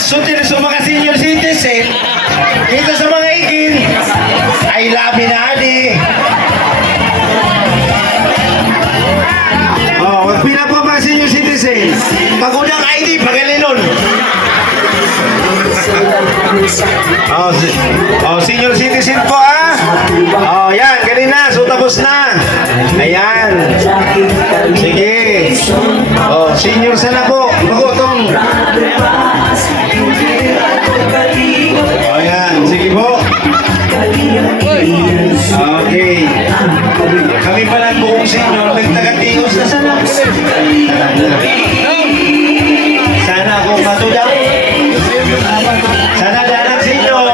sutil sa mga senior citizen, dito sa mga igin, ay labi na adi. Oh, wag pina po mga senior citizen. Pag unang ID, pagalinon. Senior citizen po ah. Oh, yan, ganina. So, tapos na. Ayan. Sige. Oh, senior sana po. Magutong. Oh, yan. Sige po. Okay. Kami pala buong senior. Nagtaga-tios na sana. Sana kung matudaw. Sana dalang senior.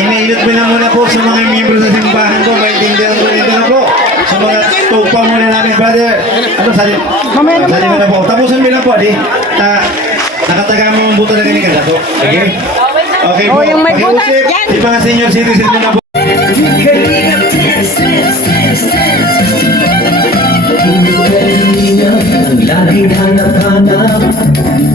Inilot mo na muna po sa mga miyembro sa simbahan ko. Maintindihan ko rin na po. Sa mga tugpa muna namin, brother. Ano, sali mo na po. Tapusan mo lang po, di. Nakataga mo ang buto na ganyan ka po. Okay? Okay po. Pakiusip. Di mga senior citizen mo na po. Laging hanap-hanap,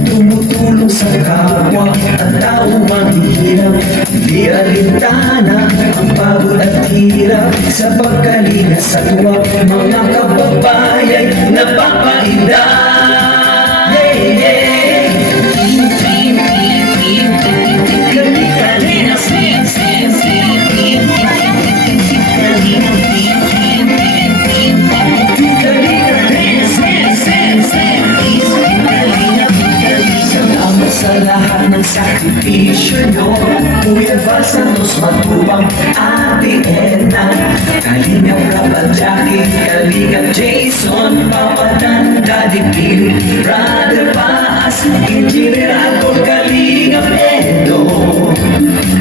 tumutulong sa kapwa at tao mahihirap. Di alintana ang pagod at hirap sa pagkalinga sa tuwa. Mga kababayan napapainda. Sa lahat ng sakripisyo nyo, Kuya Val Santos, Matubang, Ate Edna, Jason, Papa Dan, Daddy Pili, Brother Paas, Engineer ako, Kalingap Edo,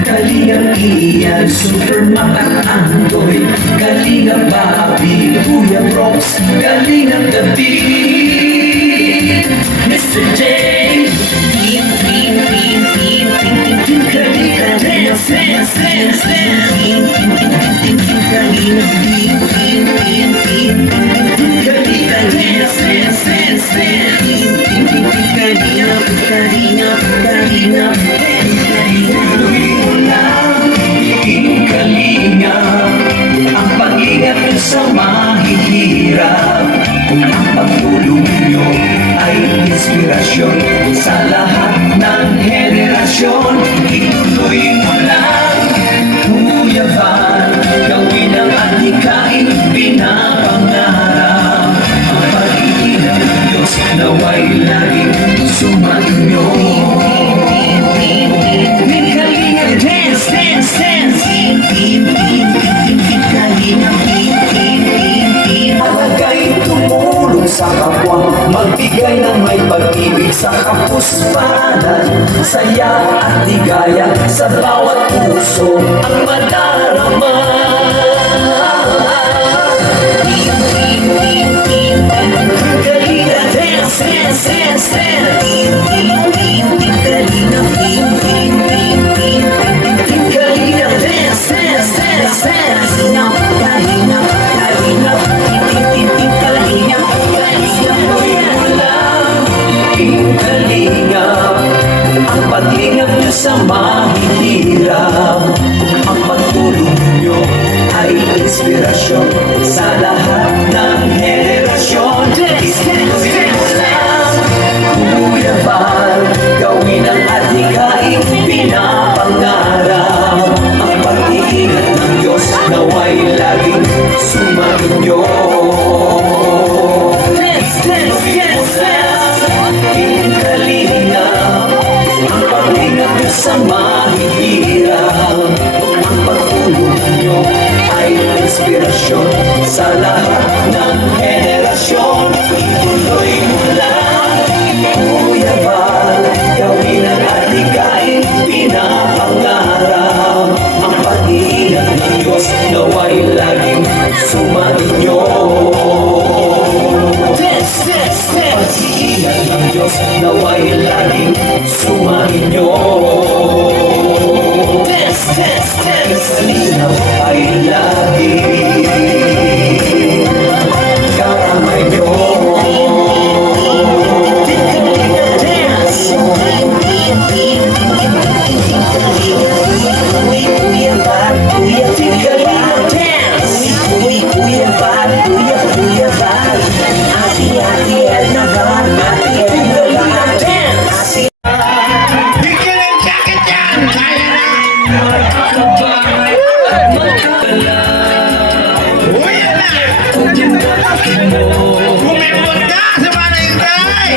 Kalingap Ian, Superman at Andoy, Kalingap Bobby, Kuya Brooks, Kalingap David, Mr. J, Kalingap Dance, Dance, Dance, ang pag-ingat nyo sa mahihirap, ang pagtulong nyo ay inspirasyon sa lahat ng henerasyon. Ituloy mo lang, Kuya Val, gawin ang adhikain pinapangarap. Ang pag-iingat ng Diyos naway laging sumainyo. Kalingap dance, dance, dance. Malagay tumulong sa kapwa, magbigay ng may pag-ibig sa kapuspanan, saya at ligaya sa bawat puso ang madarama. Kalingap dance, dance, dance, dance. Kalingap dance, dance, dance, dance. Kalingap, ang paglingap niyo sa mahihirap, ang pagtulong niyo ay inspirasyon sa lahat ng henerasyon. Ituloy mo lang, Kuya Val, gawin ang adhikain pinapangarap. Ang pag-iingat ng Diyos naway laging sumainyo. Ang pag-ingat nyo sa mahihirap, ang pagtulong nyo ay inspirasyon sa lahat ng henerasyon. Ituloy mo lang, Kuya Val, gawin ang adhikain pinapangarap. Ang pag-iingat ng Diyos naway laging sumainyo. Pag-iingat ng Diyos naway laging sumainyo. Kalinaw ay laging karamay nyo. Bigyan ng jacket yan! Kaya na! Uy, yan na! Kumipot ka sa manay-tay!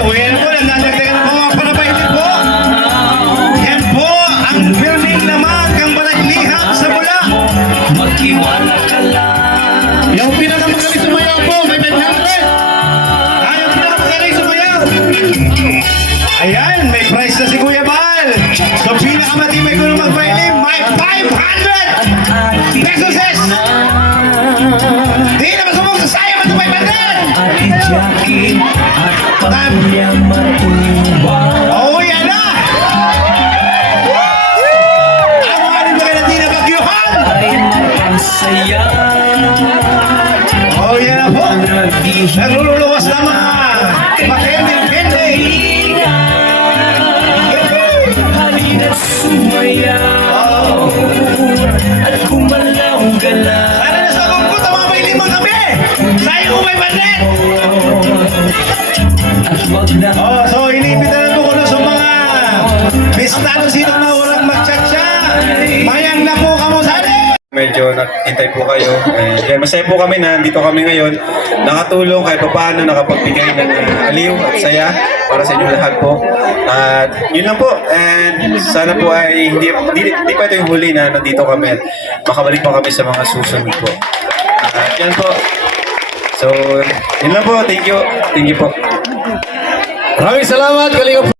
Uy, yan po, nagdadagdagan ng mga panapahitin po! Yan po, ang filming naman kang panagliham sa bula! Magkiwala ka lang. Yung pinakamagaling sumayaw po, may 500! Yung pinakamagaling sumayaw! Ayan, may prize na si Kuya Bal! So, pinakamatibay ko ng mag-violin, may 500 pesos! Di na masubok sa sayo mo ito 500! Ate Jackie at pamilya matubang. Oh, yan na! Ang mga rin mga natin na bagyuhan! Ay mapasaya. Oh, yan na po! Nagluluwas na mga pakende-kende! Halina't sumayaw at gumalaw-galaw. Sana na sa kongkot ang mga pailimang kami! Tayo ko may bandit! At wag na Oh, so iniimbitahan ko na sa mga pistado sino na walang magtsatsa. Mayang na po kamo sa atin! Medyo hintay po kayo. Yan, masaya po kami na dito kami ngayon. Nakatulong kahit paano, nakapagbigay ng aliw at saya para sa inyong lahat po. At yun lang po. And sana po ay hindi pa ito yung huli na nandito kami. At makabalik pa kami sa mga susunod po. At yan po. So, yun lang po. Thank you. Thank you po. Maraming salamat, Kalingap.